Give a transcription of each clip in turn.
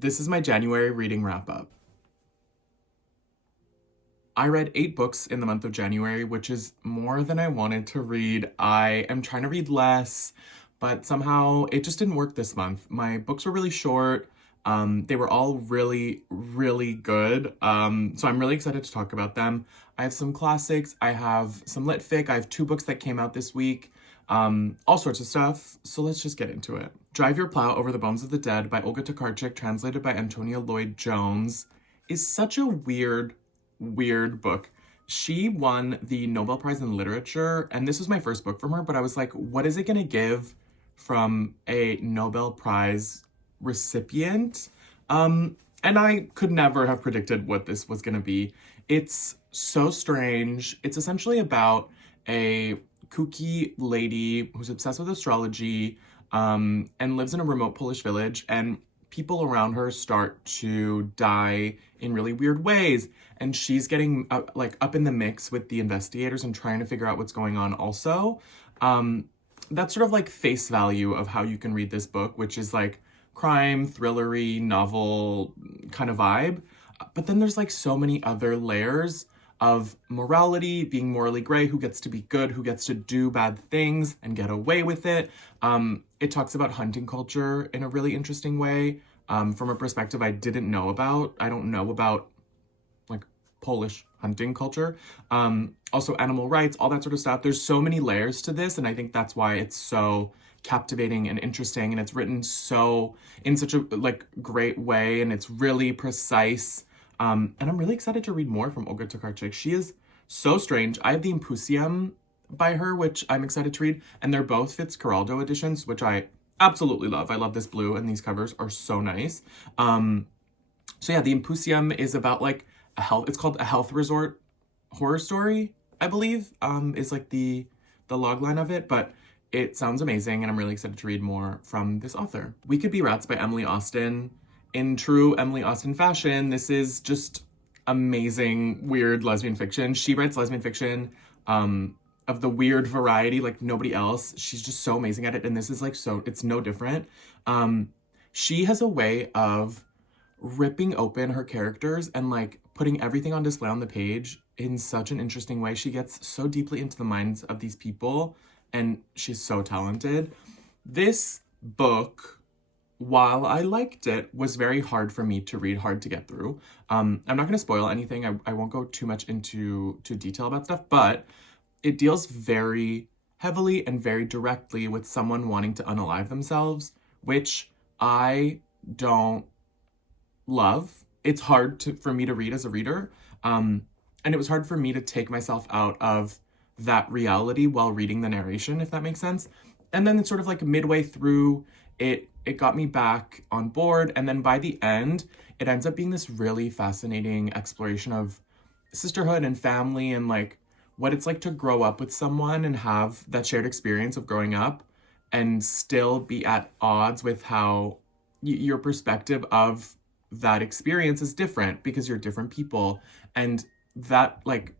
This is my January reading wrap up. I read 8 books in the month of January, which is more than I wanted to read. I am trying to read less, but somehow it just didn't work this month. My books were really short. They were all really, really good. So I'm really excited to talk about them. I have some classics. I have some Litfic. I have 2 books that came out this week. All sorts of stuff. So let's just get into it. Drive Your Plow Over the Bones of the Dead by Olga Tokarczuk, translated by Antonia Lloyd-Jones, is such a weird book. She won the Nobel Prize in Literature, and this was my first book from her, but I was like, what is it gonna give from a Nobel Prize recipient? And I could never have predicted what this was gonna be. It's so strange. It's essentially about a kooky lady who's obsessed with astrology, and lives in a remote Polish village, and people around her start to die in really weird ways, and she's getting up in the mix with the investigators and trying to figure out what's going on also. That's sort of like face value of how you can read this book, which is like crime, thrillery, novel kind of vibe. But then there's like so many other layers of morality, being morally gray, who gets to be good, who gets to do bad things and get away with it. It talks about hunting culture in a really interesting way, from a perspective I didn't know about. I don't know about like Polish hunting culture. Also animal rights, all that sort of stuff. There's so many layers to this, and I think that's why it's so captivating and interesting, and it's written so in such a like great way, and it's really precise. And I'm really excited to read more from Olga Tokarczuk. She is so strange. I have the Impusium by her, which I'm excited to read, and they're both Fitzcarraldo editions, which I absolutely love. I love this blue, and these covers are so nice. So yeah, the Impusium is about like it's called A Health Resort Horror Story, I believe, is like the log line of it, but it sounds amazing, and I'm really excited to read more from this author. We Could Be Rats by Emily Austen. In true Emily Austen fashion, this is just amazing, weird lesbian fiction. She writes lesbian fiction of the weird variety like nobody else. She's just so amazing at it, and this is like so, it's no different. She has a way of ripping open her characters and like putting everything on display on the page in such an interesting way. She gets so deeply into the minds of these people, and she's so talented. This book, while I liked it, was very hard for me to read, hard to get through. I'm not going to spoil anything. I won't go too much into detail about stuff, but it deals very heavily and very directly with someone wanting to unalive themselves, which I don't love. It's hard for me to read as a reader, and it was hard for me to take myself out of that reality while reading the narration, if that makes sense. And then it's sort of like midway through, it got me back on board, and then by the end, it ends up being this really fascinating exploration of sisterhood and family, and like what it's like to grow up with someone and have that shared experience of growing up and still be at odds with how your perspective of that experience is different because you're different people. And that like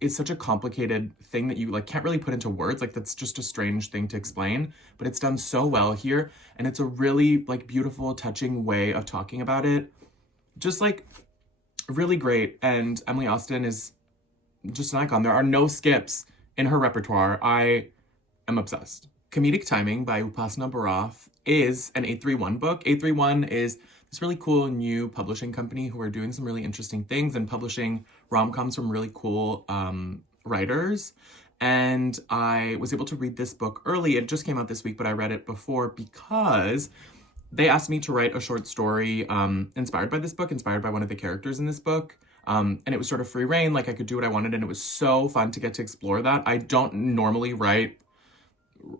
is such a complicated thing that you like can't really put into words. Like that's just a strange thing to explain, but it's done so well here, and it's a really like beautiful, touching way of talking about it. Just like really great. And Emily Austen is just an icon. There are no skips in her repertoire. I am obsessed. Comedic Timing by Upasana Barath is an 831 book. 831 is this really cool new publishing company who are doing some really interesting things and publishing rom-coms from really cool writers. And I was able to read this book early. It just came out this week, but I read it before because they asked me to write a short story inspired by this book, inspired by one of the characters in this book. And it was sort of free reign, like I could do what I wanted, and it was so fun to get to explore that. I don't normally write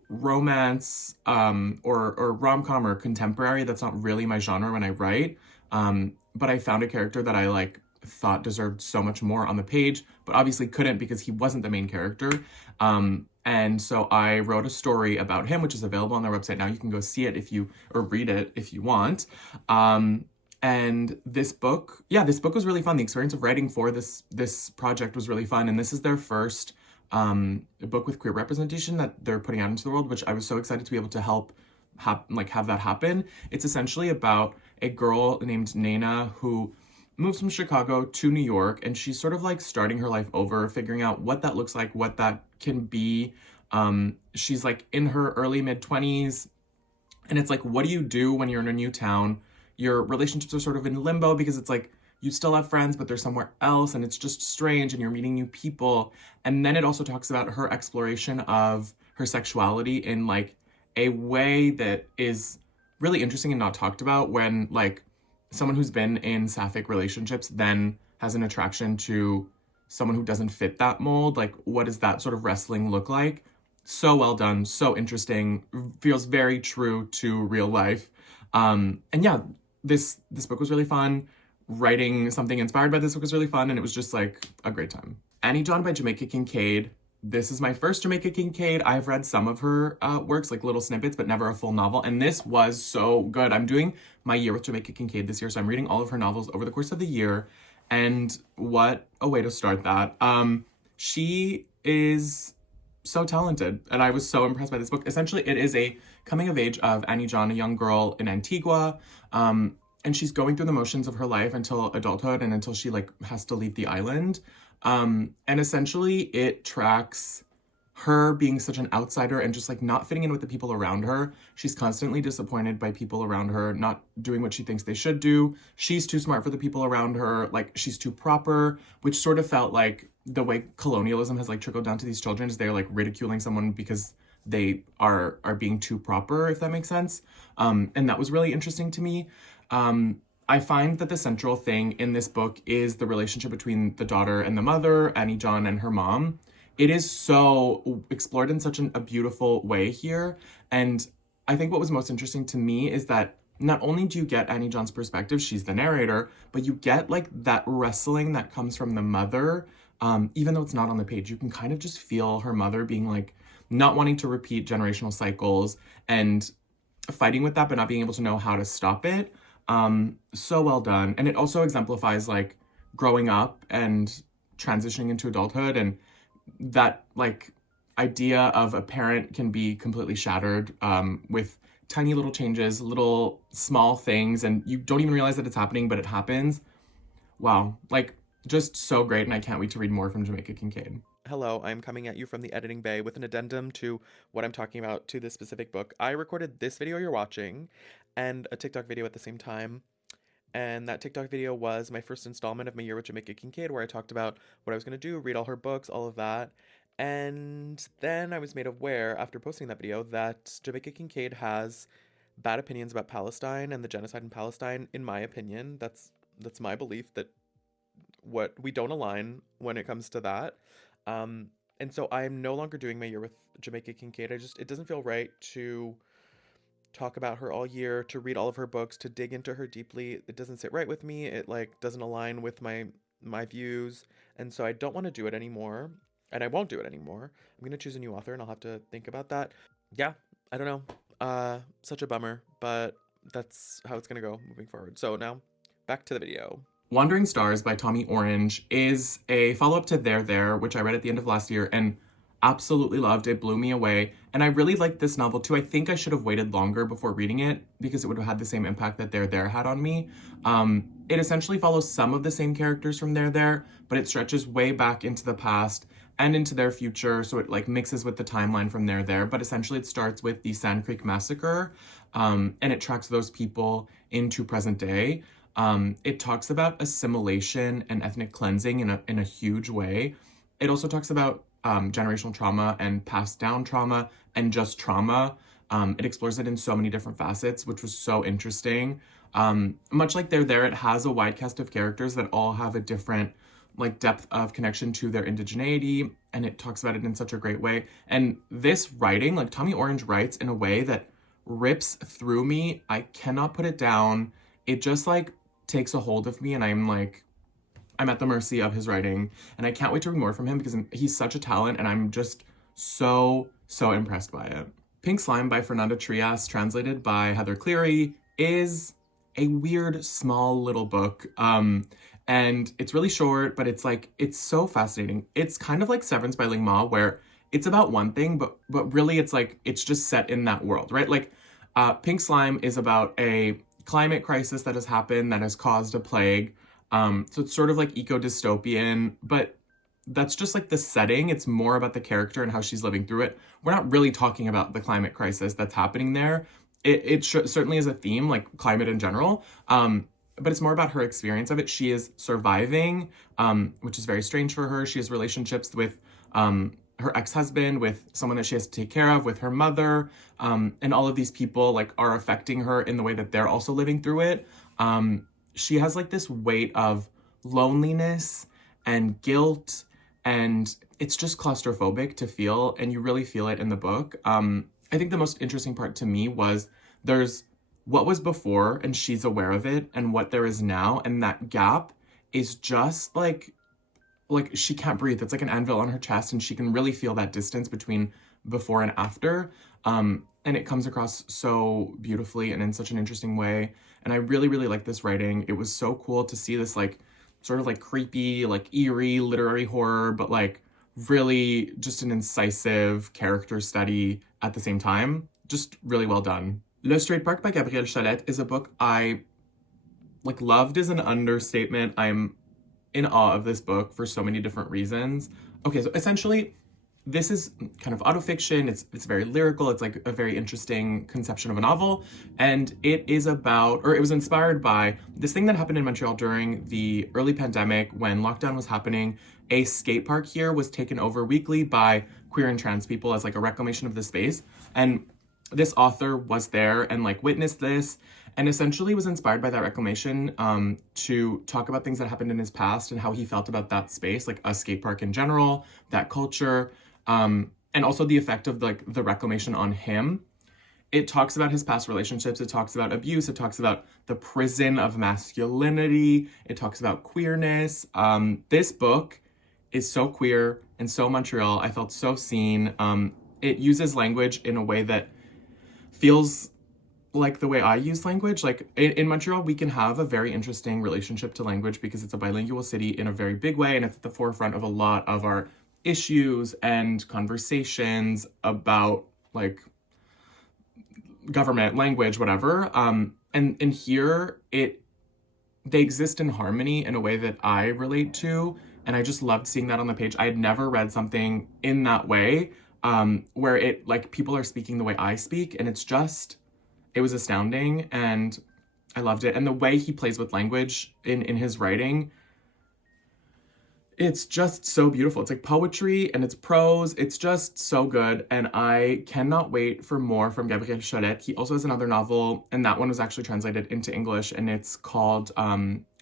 romance or rom-com or contemporary. That's not really my genre when I write, but I found a character that I like thought deserved so much more on the page, but obviously couldn't because he wasn't the main character. And so I wrote a story about him, which is available on their website now. You can go see it or read it if you want. And this book was really fun. The experience of writing for this project was really fun, and this is their first book with queer representation that they're putting out into the world, which I was so excited to be able to help have that happen. It's essentially about a girl named Nana who moves from Chicago to New York, and she's sort of like starting her life over, figuring out what that looks like, what that can be. She's like in her early mid 20s, and it's like, what do you do when you're in a new town? Your relationships are sort of in limbo because it's like you still have friends, but they're somewhere else, and it's just strange, and you're meeting new people. And then it also talks about her exploration of her sexuality in like a way that is really interesting and not talked about, when like someone who's been in sapphic relationships then has an attraction to someone who doesn't fit that mold. Like, what does that sort of wrestling look like? So well done, so interesting, feels very true to real life. And yeah, this book was really fun. Writing something inspired by this book was really fun, and it was just like a great time. Annie John by Jamaica Kincaid. This is my first Jamaica Kincaid. I've read some of her works, like little snippets, but never a full novel. And this was so good. I'm doing my year with Jamaica Kincaid this year, so I'm reading all of her novels over the course of the year. And what a way to start that. She is so talented, and I was so impressed by this book. Essentially, it is a coming of age of Annie John, a young girl in Antigua. And she's going through the motions of her life until adulthood and until she like has to leave the island. And essentially it tracks her being such an outsider and just like not fitting in with the people around her. She's constantly disappointed by people around her, not doing what she thinks they should do. She's too smart for the people around her. Like, she's too proper, which sort of felt like the way colonialism has like trickled down to these children, is they're like ridiculing someone because they are being too proper, if that makes sense. And that was really interesting to me. I find that the central thing in this book is the relationship between the daughter and the mother, Annie John and her mom. It is so explored in such a beautiful way here. And I think what was most interesting to me is that not only do you get Annie John's perspective, she's the narrator, but you get like that wrestling that comes from the mother. Even though it's not on the page, you can kind of just feel her mother being like, not wanting to repeat generational cycles and fighting with that, but not being able to know how to stop it. So well done. And it also exemplifies like growing up and transitioning into adulthood, and that like idea of a parent can be completely shattered with tiny little changes, little small things, and you don't even realize that it's happening, but it happens. Wow, like just so great, and I can't wait to read more from Jamaica Kincaid. Hello, I'm coming at you from the editing bay with an addendum to what I'm talking about to this specific book. I recorded this video you're watching and a TikTok video at the same time. And that TikTok video was my first installment of my year with Jamaica Kincaid, where I talked about what I was going to do, read all her books, all of that. And then I was made aware after posting that video that Jamaica Kincaid has bad opinions about Palestine and the genocide in Palestine. In my opinion, that's my belief, that what we don't align when it comes to that. And so I'm no longer doing my year with Jamaica Kincaid. It doesn't feel right to talk about her all year, to read all of her books, to dig into her deeply. It doesn't sit right with me. It like doesn't align with my views. And so I don't want to do it anymore. And I won't do it anymore. I'm going to choose a new author, and I'll have to think about that. Yeah, I don't know. Such a bummer, but that's how it's going to go moving forward. So now back to the video. Wandering Stars by Tommy Orange is a follow-up to There, which I read at the end of last year and absolutely loved. It blew me away. And I really liked this novel too. I think I should have waited longer before reading it because it would have had the same impact that There had on me. It essentially follows some of the same characters from There, but it stretches way back into the past and into their future. So it like mixes with the timeline from There. But essentially it starts with the Sand Creek Massacre, and it tracks those people into present day. It talks about assimilation and ethnic cleansing in a huge way. It also talks about generational trauma and passed down trauma and just trauma. It explores it in so many different facets, which was so interesting. Much like There, it has a wide cast of characters that all have a different like depth of connection to their indigeneity, and it talks about it in such a great way. And this writing, like Tommy Orange writes in a way that rips through me. I cannot put it down. It just like takes a hold of me, and I'm at the mercy of his writing, and I can't wait to read more from him because he's such a talent, and I'm just so impressed by it. Pink Slime by Fernanda Trias, translated by Heather Cleary, is a weird, small little book. And it's really short, but it's so fascinating. It's kind of like Severance by Ling Ma, where it's about one thing, but really it's just set in that world, right? Like, Pink Slime is about a climate crisis that has happened that has caused a plague. So it's sort of like eco-dystopian, but that's just like the setting. It's more about the character and how she's living through it. We're not really talking about the climate crisis that's happening there. It certainly is a theme, like climate in general. But it's more about her experience of it. She is surviving, which is very strange for her. She has relationships with her ex-husband, with someone that she has to take care of, with her mother, and all of these people like are affecting her in the way that they're also living through it. She has like this weight of loneliness and guilt, and it's just claustrophobic to feel, and you really feel it in the book. I think the most interesting part to me was there's what was before, and she's aware of it, and what there is now, and that gap is just like she can't breathe. It's like an anvil on her chest, and she can really feel that distance between before and after. And it comes across so beautifully and in such an interesting way. And I really, really like this writing. It was so cool to see this like sort of like creepy, like eerie literary horror, but like really just an incisive character study at the same time. Just really well done. Le Straight Park by Gabrielle Chalette is a book I like loved is an understatement. I'm in awe of this book for so many different reasons. Okay, so essentially, this is kind of autofiction. It's very lyrical. It's like a very interesting conception of a novel, and it is about, or it was inspired by this thing that happened in Montreal during the early pandemic when lockdown was happening. A skate park here was taken over weekly by queer and trans people as like a reclamation of the space, and this author was there and like witnessed this and essentially was inspired by that reclamation to talk about things that happened in his past and how he felt about that space, like a skate park in general, that culture, and also the effect of like the reclamation on him. It talks about his past relationships. It talks about abuse. It talks about the prison of masculinity. It talks about queerness. This book is so queer and so Montreal. I felt so seen. It uses language in a way that feels like the way I use language. Like in Montreal, we can have a very interesting relationship to language because it's a bilingual city in a very big way, and it's at the forefront of a lot of our issues and conversations about like government, language, whatever. And here they exist in harmony in a way that I relate to, and I just loved seeing that on the page. I had never read something in that way, where it like people are speaking the way I speak, and it was astounding, and I loved it. And the way he plays with language in his writing, it's just so beautiful. It's like poetry and it's prose. It's just so good. And I cannot wait for more from Gabrielle Chalette. He also has another novel, and that one was actually translated into English, and it's called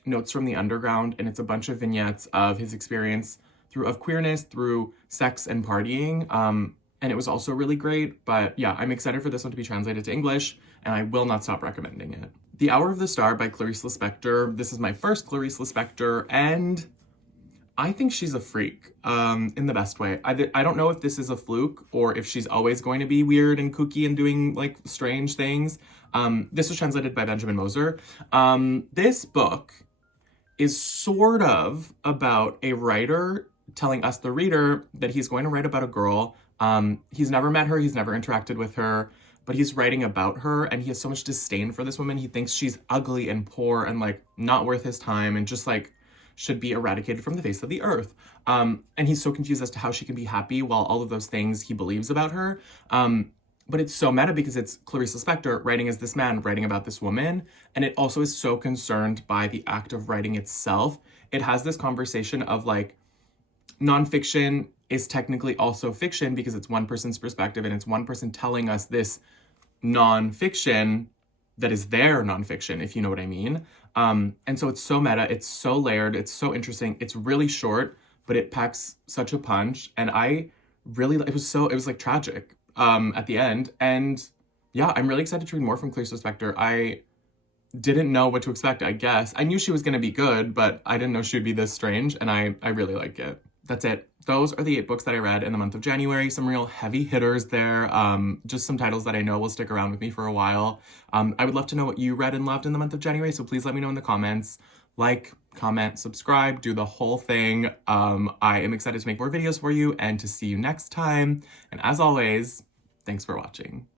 Notes from the Underground. And it's a bunch of vignettes of his experience of queerness, through sex and partying. And it was also really great. But yeah, I'm excited for this one to be translated to English, and I will not stop recommending it. The Hour of the Star by Clarice Lispector. This is my first Clarice Lispector, and I think she's a freak, in the best way. I don't know if this is a fluke or if she's always going to be weird and kooky and doing like strange things. This was translated by Benjamin Moser. This book is sort of about a writer telling us, the reader, that he's going to write about a girl. He's never met her, he's never interacted with her, but he's writing about her, and he has so much disdain for this woman. He thinks she's ugly and poor and like not worth his time and just like should be eradicated from the face of the earth. And he's so confused as to how she can be happy while all of those things he believes about her. But it's so meta because it's Clarice Lispector writing as this man, writing about this woman. And it also is so concerned by the act of writing itself. It has this conversation of like, nonfiction is technically also fiction because it's one person's perspective and it's one person telling us this nonfiction that is their nonfiction, if you know what I mean. And so it's so meta, it's so layered, it's so interesting. It's really short, but it packs such a punch. And it was like tragic at the end. And yeah, I'm really excited to read more from Clarice Lispector. I didn't know what to expect, I guess. I knew she was going to be good, but I didn't know she would be this strange, and I really like it. That's it. Those are the 8 books that I read in the month of January. Some real heavy hitters there. Just some titles that I know will stick around with me for a while. I would love to know what you read and loved in the month of January, so please let me know in the comments. Like, comment, subscribe, do the whole thing. I am excited to make more videos for you and to see you next time. And as always, thanks for watching.